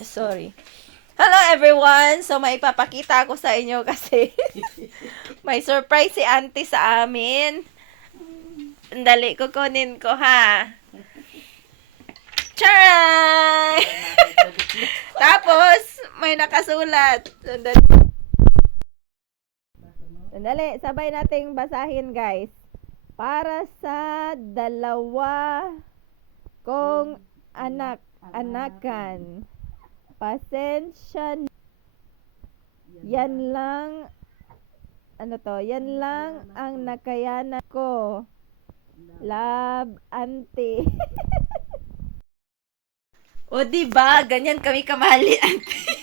Sorry. Hello everyone! So, maipapakita ko sa inyo kasi may surprise si auntie sa amin. Dali, kukunin ko ha. Charay! Tapos, may nakasulat. Sandali, sabay nating basahin guys. Para sa dalawa kong anakan. Pasensya. Yan lang ang nakayanan ko. Love, auntie. O diba, ganyan kami kamali, auntie.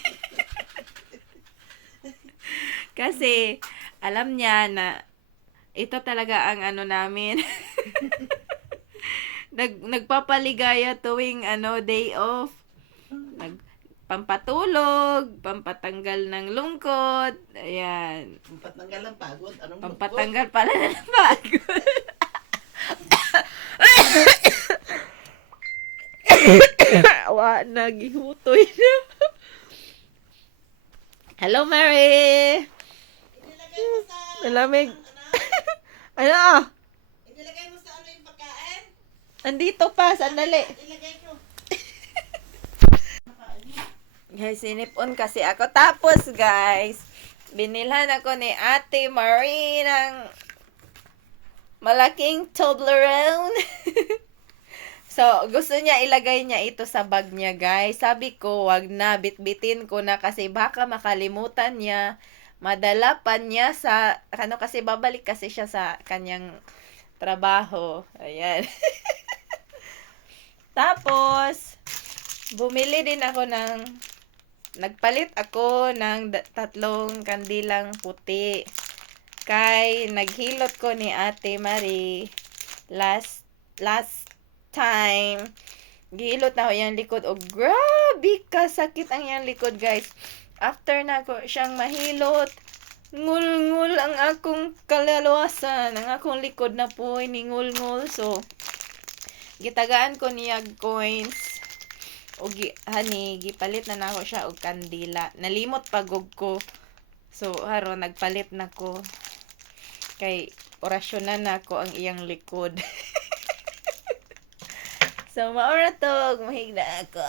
Kasi alam niya na ito talaga ang namin. Nagpapaligaya tuwing day off. Pampatulog, pampatanggal ng lungkot. Ayan. Pampatanggal ng pagod? Anong Pampatanggal pala ng pagod. Nagihutoy na. Hello, Mary! Inilagay mo sa... Malamig. Ano? Inilagay mo sa yung pagkain? Andito pa, sandali. Ilagay ko. Guys, sinipon kasi ako. Tapos, guys, binilhan ako ni Ate Marie ng malaking Toblerone. So, gusto niya ilagay niya ito sa bag niya, guys. Sabi ko, wag na, bitbitin ko na kasi baka makalimutan niya. Madala pa niya sa, kasi babalik kasi siya sa kanyang trabaho. Ayan. Tapos, bumili din ako nagpalit ako ng 3 kandilang puti. Kay naghilot ko ni Ate Marie last time. Gihilot na ako yung likod. Oh, grabe kasakit ang yung likod, guys. After na ko siyang mahilot, ngul-ngul ang akong kalalawasan. Ang akong likod na po ningul-ngul. So, gitagaan ko niya coins. O gipalit na nako siya og kandila. Nalimot pagog ko. So, haro nagpalit na ko. Kay orasyon na nako ang iyang likod. So, maura to. Mahig na ako.